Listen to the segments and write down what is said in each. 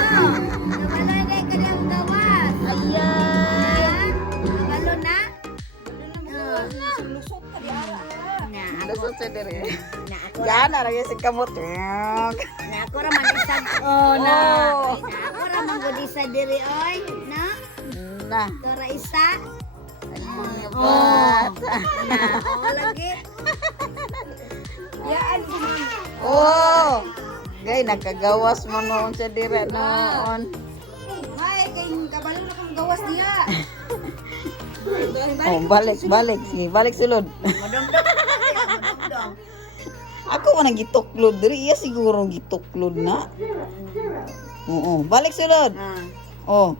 Nabalagay ka ng gawas. Ayan. Balo na? Lusot ka di ara. Na Lusot sa diri. na ako Yan, naragay si kamot. na ako ra man isa. Oh, na. Na ako ra man gud isa diri oy, no? Na. Tora isa. Mga bata. Na lagi. Yaan si mama. Oh. Gay, nagkagawas mo noon sa diri noon. May kay kabalo na kang gawas niya. Oh, balik. Sige, balik sulod. Madumdum. Ako man ang gituklod diri, iya siguro gituklod na. Oo, balik sulod. Oh.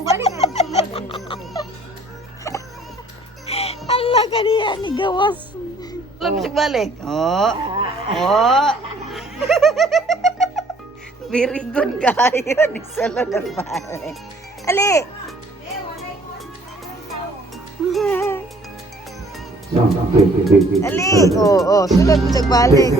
Balik ka sulod. Allah ka niya, ni gawas. Sulod balik. Oh. Very good kayo ni sulod ang balik. Ali. Ali. Oh, sulod balik.